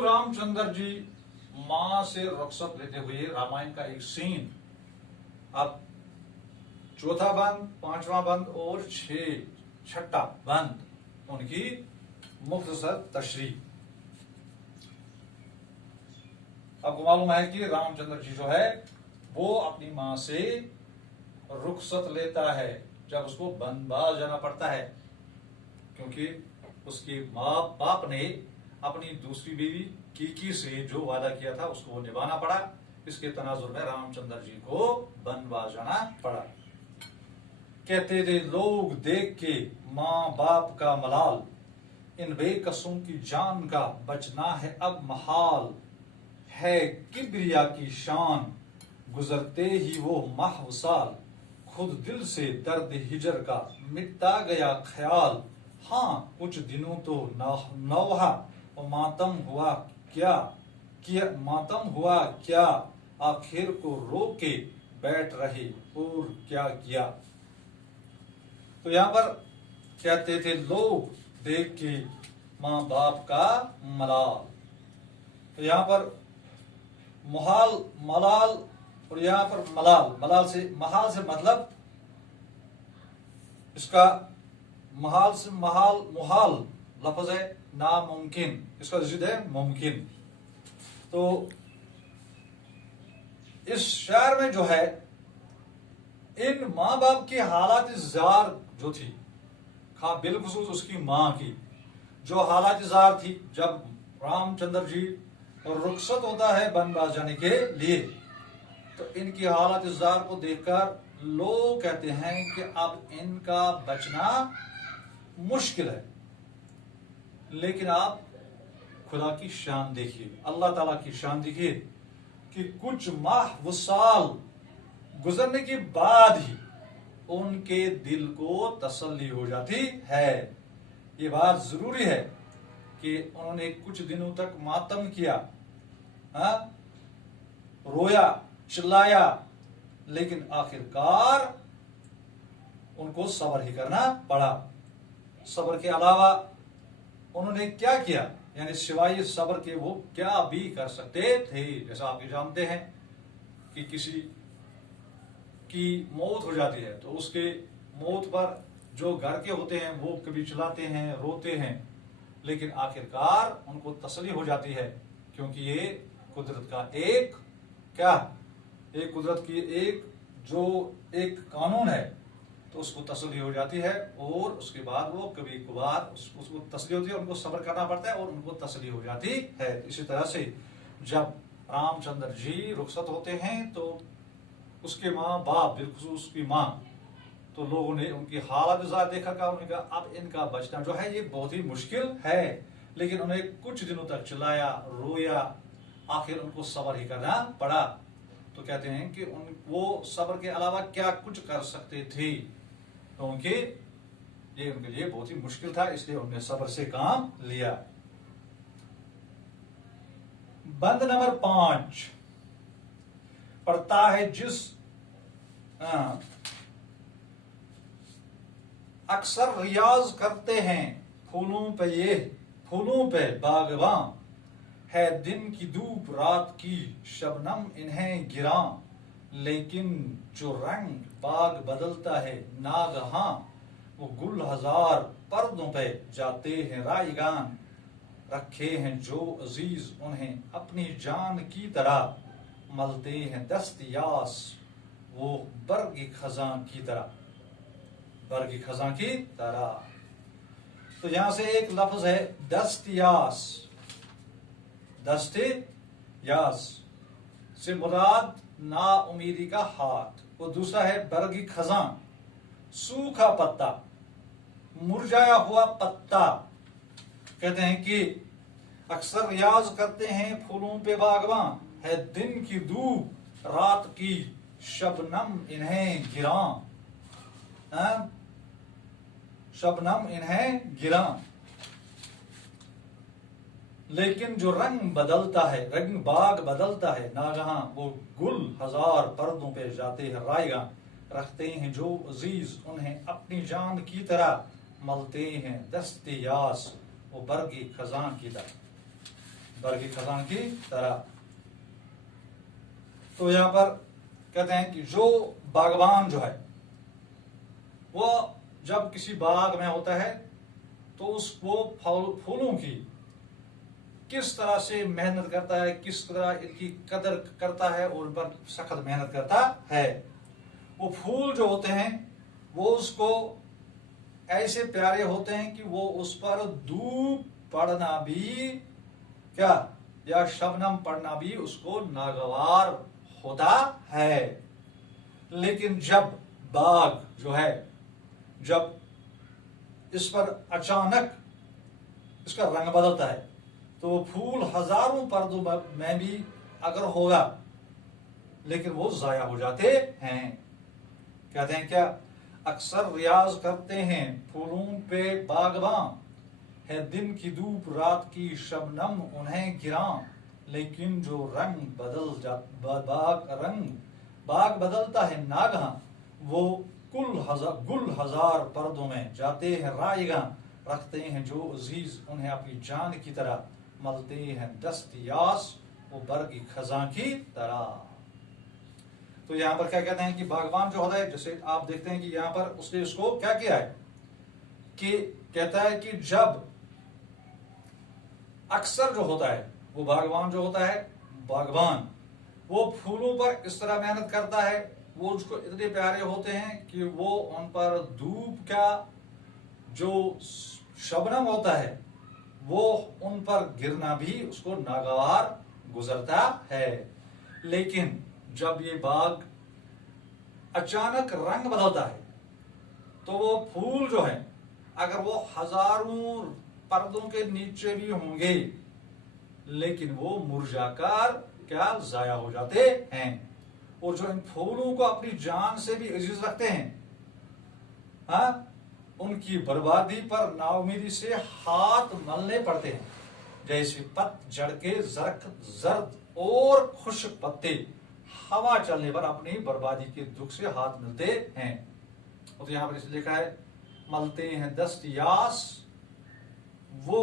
प्रभु रामचंद्र जी मां से रुखसत लेते हुए रामायण का एक सीन, अब चौथा बंद, पांचवा बंद और छठा बंद, उनकी मुख्तसर तशरीह। आपको मालूम है कि रामचंद्र जी जो है वो अपनी मां से रुखसत लेता है जब उसको बनवास जाना पड़ता है, क्योंकि उसके माँ बाप ने अपनी दूसरी बीवी कीकी से जो वादा किया था उसको वो निभाना पड़ा। इसके तनाजुर में रामचंद्र जी को बनवास जाना पड़ा। कहते थे लोग देख के माँ बाप का मलाल, इन बेकसों की जान का बचना है अब महाल। है किब्रिया की शान गुजरते ही वो महव साल, खुद दिल से दर्द हिजर का मिटता गया ख्याल। हाँ कुछ दिनों तो नौहा और मातम हुआ क्या आखिर को रोके बैठ रहे और क्या किया। तो यहाँ पर कहते थे लोग देख के माँ बाप का मलाल, तो यहाँ पर मुहाल मलाल और यहाँ पर मलाल से महाल से मतलब इसका मुहाल लफ्ज है नामुमकिन, इसका जिद है मुमकिन। तो इस शहर में जो है इन माँ बाप की हालात जार जो थी, बिलखुसूस उसकी माँ की जो हालात जार थी, जब रामचंद्र जी रुखसत होता है बनवास जाने के लिए, तो इनकी हालत जार को देखकर लोग कहते हैं कि अब इनका बचना मुश्किल है। लेकिन आप खुदा की शान देखिए, अल्लाह ताला की शान देखिए कि कुछ माह वो साल गुजरने के बाद ही उनके दिल को तसल्ली हो जाती है। ये बात जरूरी है कि उन्होंने कुछ दिनों तक मातम किया, रोया, चिल्लाया, लेकिन आखिरकार उनको सब्र ही करना पड़ा। सब्र के अलावा उन्होंने क्या किया, यानी सिवाय सब्र के वो क्या भी कर सकते थे। जैसा आप जानते हैं कि किसी की मौत हो जाती है तो उसके मौत पर जो घर के होते हैं वो कभी चिल्लाते हैं, रोते हैं, लेकिन आखिरकार उनको तसल्ली हो जाती है, क्योंकि ये कुदरत का एक कुदरत की एक कानून है, तो उसको तसल्ली हो जाती है। और उसके बाद वो कभी कभार उसको तसल्ली होती है, उनको सब्र करना पड़ता है और उनको तसल्ली हो जाती है। इसी तरह से जब रामचंद्र जी रुखसत होते हैं तो उसके माँ बाप, बिलखुसूस उसकी माँ, तो लोगों ने उनकी हालत देखा का उन्होंने कहा अब इनका बचना जो है ये बहुत ही मुश्किल है। लेकिन उन्हें कुछ दिनों तक चिल्लाया, रोया, आखिर उनको सब्र ही करना पड़ा। तो कहते हैं कि वो सब्र के अलावा क्या कुछ कर सकते थे, तो उनके लिए बहुत ही मुश्किल था, इसलिए उन्होंने सब्र से काम लिया। बंद नंबर 5 पढ़ता है जिस अक्सर रियाज करते हैं फूलों पे बागबां, है दिन की धूप रात की शबनम इन्हें गिरा। लेकिन जो रंग बाग बदलता है नागहां, वो गुल हजार पर्दों पे जाते हैं रायगान। रखे हैं जो अजीज उन्हें अपनी जान की तरह, मलते हैं दस्तयास वो बर्ग खजां की तरह। तो यहां से एक लफ्ज है दस्तयास से मुराद ना उम्मीदी का हाथ, और दूसरा है बर्गी खजां, सूखा पत्ता, मुरझाया हुआ पत्ता। कहते हैं कि अक्सर रियाज करते हैं फूलों पे बागबां, है दिन की धूप रात की शबनम इन्हें गिरा। लेकिन जो रंग बाग बदलता है नागहां, वो गुल हजार पर्दों पे जाते हैं रायगां। रखते हैं जो अजीज उन्हें अपनी जान की तरह, मलते हैं दस्ते यास वो बर्गी खजां की तरह। बरगी खजान की तरह। तो यहां पर कहते हैं कि जो बागवान जो है वो जब किसी बाग में होता है तो उसको फूलों की किस तरह से मेहनत करता है, किस तरह इनकी कदर करता है और उन पर सख्त मेहनत करता है। वो फूल जो होते हैं वो उसको ऐसे प्यारे होते हैं कि वो उस पर धूप पड़ना भी क्या या शबनम पड़ना भी उसको नागवार होता है। लेकिन जब बाग जो है, जब इस पर अचानक इसका रंग बदलता है तो वो फूल हजारों पर्दों में भी अगर होगा लेकिन वो जाया हो जाते हैं। कहते हैं क्या, अक्सर रियाज करते हैं फूलों पे बागबान, है दिन की धूप रात की शबनम उन्हें गिरा, लेकिन जो रंग बाग बदलता है नागहां, वो गुल हजार पर्दों में जाते हैं रायगा, रखते हैं जो अजीज उन्हें अपनी जान की तरह, मलते हैं दस्त यास वो बरगी खजा की तरह। तो यहां पर क्या कहते हैं कि बागवान जो होता है, जैसे आप देखते हैं कि यहां पर उसने उसको क्या किया है कि कहता है कि जब अक्सर जो होता है वो बागवान जो होता है, बागवान वो फूलों पर इस तरह मेहनत करता है, वो उसको इतने प्यारे होते हैं कि वो उन पर धूप का जो शबनम होता है वो उन पर गिरना भी उसको नागवार गुजरता है। लेकिन जब ये बाग अचानक रंग बदलता है तो वो फूल जो है अगर वो हजारों पर्दों के नीचे भी होंगे लेकिन वो मुरझाकर क्या जाया हो जाते हैं। और जो इन फूलों को अपनी जान से भी अजीज रखते हैं, हाँ, उनकी बर्बादी पर नाउमीदी से हाथ मलने पड़ते हैं, जैसे पतझड़ के जर्द और खुश्क पत्ते हवा चलने पर अपनी बर्बादी के दुख से हाथ मिलते हैं। तो यहां पर इसे लिखा है मलते हैं दस्त यास वो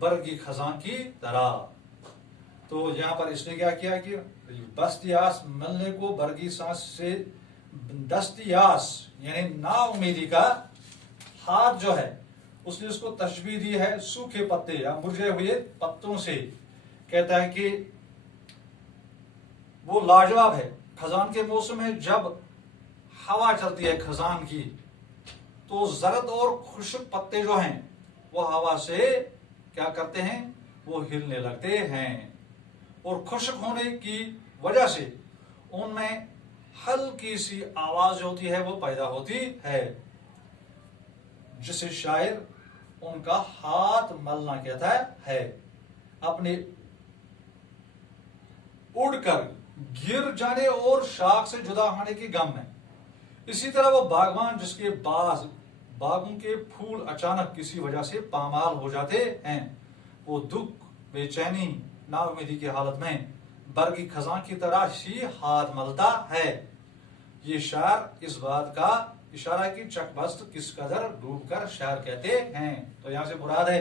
बरगी खजां की तरह। तो यहां पर इसने क्या किया कि बस्तियास मिलने को बरगी सांस से दस्तियास यानी नाउमीदी का हाथ जो है उसने उसको तशबीह दी है सूखे पत्ते या मुरझे हुए पत्तों से। कहता है कि वो लाजवाब है। खजान के मौसम में जब हवा चलती है खजान की तो जरद और खुश्क पत्ते जो हैं वो हवा से क्या करते हैं, वो हिलने लगते हैं और खुश्क होने की वजह से उनमें हल्की सी आवाज होती है वो पैदा होती है, जिसे शायर उनका हाथ मलना कहता है। अपने उड़कर गिर जाने और शाख से जुदा होने के गम में। इसी तरह वो बागवान जिसके बागों के फूल अचानक किसी वजह से पामाल हो जाते हैं, वो दुख बेचैनी नाउमीदी की हालत में बरगी खजां की तरह ही हाथ मलता है। ये शायर इस बात का इशारा की चकबस्त किस कदर डूबकर शायर कहते हैं। तो यहां से मुराद है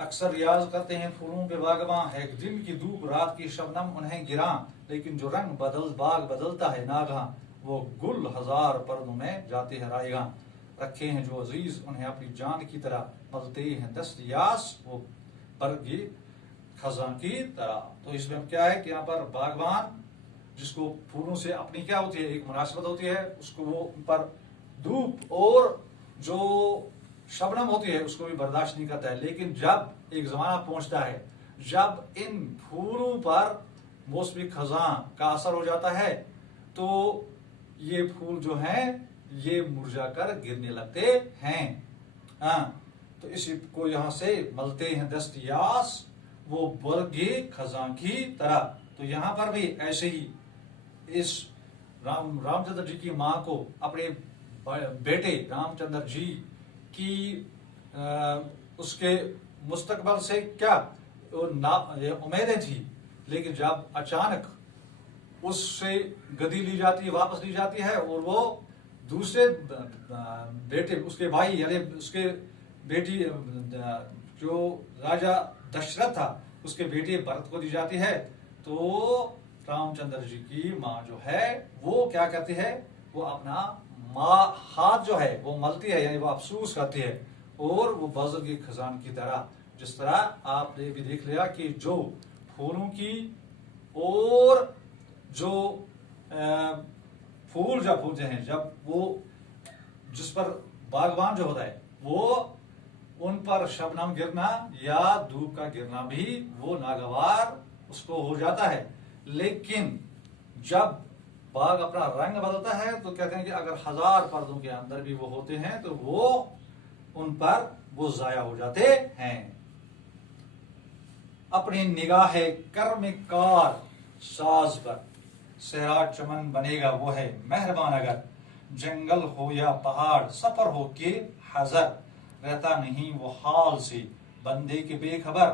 अक्सर रियाज करते हैं फूलों पे बागबां, है दिन की धूप रात की शबनम उन्हें गिरा, लेकिन जो रंग बाग बदलता है नागा, वो गुल हजार पर्दों में जाते हैं रायगा, रखे हैं जो अजीज उन्हें अपनी जान की तरह, मलते हैं दस्त यास वो बरगी खजां की तरह। तो इसमें क्या है कि यहाँ पर बागवान जिसको फूलों से अपनी क्या होती है, एक मुनासिबत होती है, उसको वो उन पर धूप और जो शबनम होती है उसको भी बर्दाश्त नहीं करता है। लेकिन जब एक जमाना पहुंचता है जब इन फूलों पर मौसमी खजां का असर हो जाता है तो ये फूल जो हैं ये मुरझाकर गिरने लगते हैं। हाँ, तो इसी को यहां से मलते हैं दस्तयास वो बरगी खजां की तरह। तो यहां पर भी ऐसे ही इस रामचंद्र जी की मां को अपने बेटे रामचंद्र जी की उसके मुस्तकबल से क्या उम्मीदें थी, लेकिन जब अचानक उससे गद्दी ली जाती है, वापस ली जाती है और वो दूसरे बेटे उसके भाई यानी उसके बेटी जो राजा दशरथ था उसके बेटे भरत को दी जाती है, तो रामचंद्र जी की माँ जो है वो क्या करती है, वो अपना माँ हाथ जो है वो मलती है, यानी वो अफसोस करती है, और वो वज्र की खजान की तरह, जिस तरह आपने भी देख लिया कि जो फूलों की और जो फूल जब होते हैं, जब वो जिस पर बागवान जो होता है वो उन पर शबनम गिरना या धूप का गिरना भी वो नागवार उसको हो जाता है, लेकिन जब बाग अपना रंग बदलता है तो कहते हैं कि अगर 1000 पर्दों के अंदर भी वो होते हैं तो वो उन पर वो जाया हो जाते हैं। अपनी निगाह कर्मकार साज पर सहरा चमन बनेगा वो है मेहरबान, अगर जंगल हो या पहाड़ सफर हो के हजर, रहता नहीं वो हाल से बंदे के बेखबर,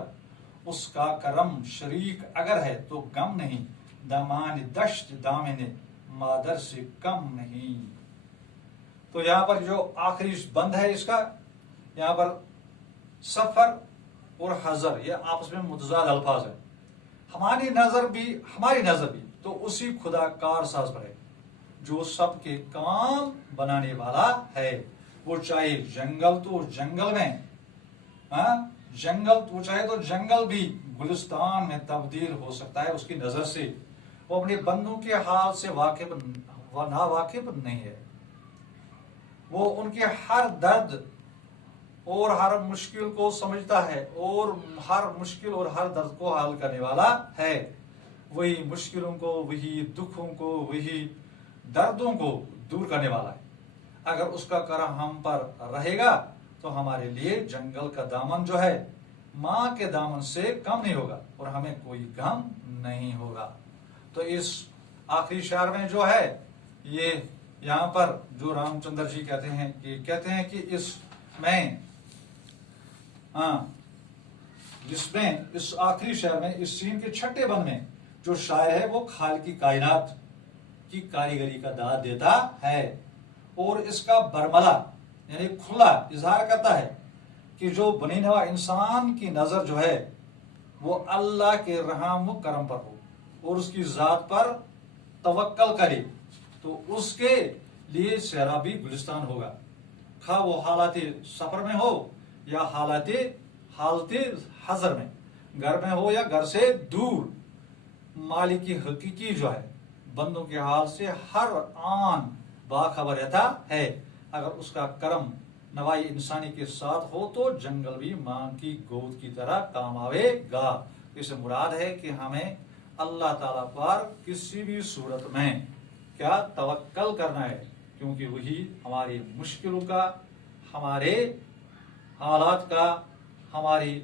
उसका करम शरीक अगर है तो गम नहीं, दामान दश्त दामिने मादर से कम नहीं। तो यहाँ पर जो आखिरी बंद है इसका, यहाँ पर सफर और हजर ये आपस में मुतजाद अल्फाज है। हमारी नजर भी तो उसी खुदाकार साज पर है जो सबके काम बनाने वाला है। वो चाहे जंगल तो जंगल में, जंगल तो चाहे तो जंगल भी गुलिस्तान में तब्दील हो सकता है उसकी नजर से। वो अपने बंदों के हाल से ना वाकिफ नहीं है, वो उनके हर दर्द और हर मुश्किल को समझता है और हर मुश्किल और हर दर्द को हल करने वाला है। वही मुश्किलों को, वही दुखों को, वही दर्दों को दूर करने वाला है। अगर उसका करम हम पर रहेगा तो हमारे लिए जंगल का दामन जो है माँ के दामन से कम नहीं होगा और हमें कोई गम नहीं होगा। तो इस आखिरी शेर में जो है ये यहाँ पर जो रामचंद्र जी कहते हैं कि इसमें जिसमें इस आखिरी शेर में इस सीन के छठे बंद में जो शायर है वो खालिक की कायनात की कारीगरी का दाद देता है और इसका बरमला यानी खुला इजहार करता है कि जो बने हुआ इंसान की नजर जो है वो अल्लाह के रहम करम पर हो और उसकी जात पर तवक्कल करे तो उसके लिए सहरा भी गुलिस्तान होगा, खा वो हालात सफर में हो या हालात हजर में, घर में हो या घर से दूर। मालिक की हकीकी जो है बंदों के हाल से हर आन बाखबर रहता है। अगर उसका करम नवाई इंसानी के साथ हो तो जंगल भी मां की गोद की तरह काम आवेगा। इससे मुराद है कि हमें अल्लाह ताला पर किसी भी सूरत में क्या तवक्कल करना है, क्योंकि वही हमारी मुश्किलों का, हमारे हालात का, हमारी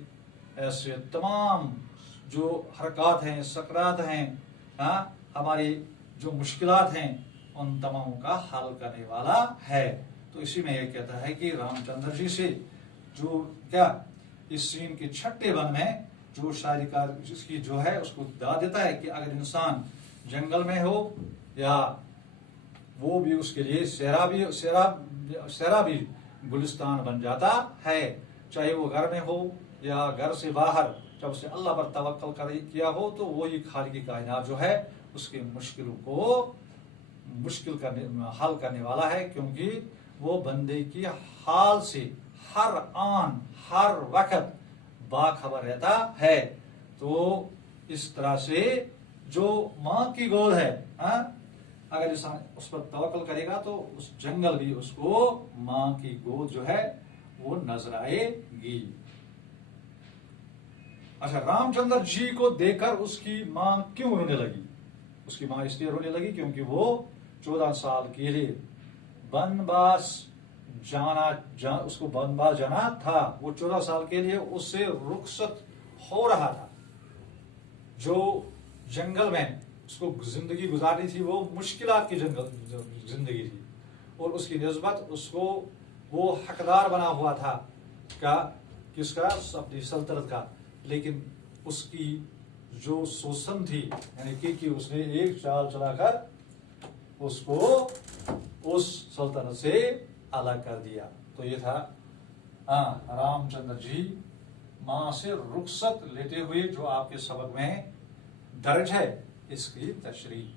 ऐसे तमाम जो हरकत हैं, सकरात हैं, हमारी जो मुश्किलात हैं उन तमामों का हल करने वाला है। तो इसी में यह कहता है कि रामचंद्र जी से जो क्या इस सीन के छठे बंद में जो शायरीकार इसकी जो है उसको दाद देता है कि अगर इंसान जंगल में हो या वो भी उसके लिए सहरा भी गुलिस्तान बन जाता है, चाहे वो घर में हो या घर से बाहर। जब उसने अल्लाह पर तवक्कल किया हो तो वो ही खालिक की कायनात जो है उसके मुश्किलों को हल करने वाला है, क्योंकि वो बंदे की हाल से हर आन हर वक्त बाखबर रहता है। तो इस तरह से जो माँ की गोद है, अगर इंसान उस पर तवक्कल करेगा तो उस जंगल भी उसको माँ की गोद जो है वो नजर आएगी। अच्छा, रामचंद्र जी को देखकर उसकी माँ क्यों रोने लगी? उसकी माँ इसलिए रोने लगी क्योंकि वो 14 साल के लिए बनवास उसको बनवास जाना था। वो 14 साल के लिए उससे रुखसत हो रहा था। जो जंगल में उसको जिंदगी गुजारनी थी वो मुश्किलात की जिंदगी थी और उसकी निस्बत उसको वो हकदार बना हुआ था किसका? अपनी सल्तनत का। लेकिन उसकी जो शोषण थी यानी कि उसने एक चाल चलाकर उसको उस सल्तनत से अलग कर दिया। तो ये था रामचंद्र जी मां से रुखसत लेते हुए जो आपके सबक में दर्ज है, इसकी तशरीह।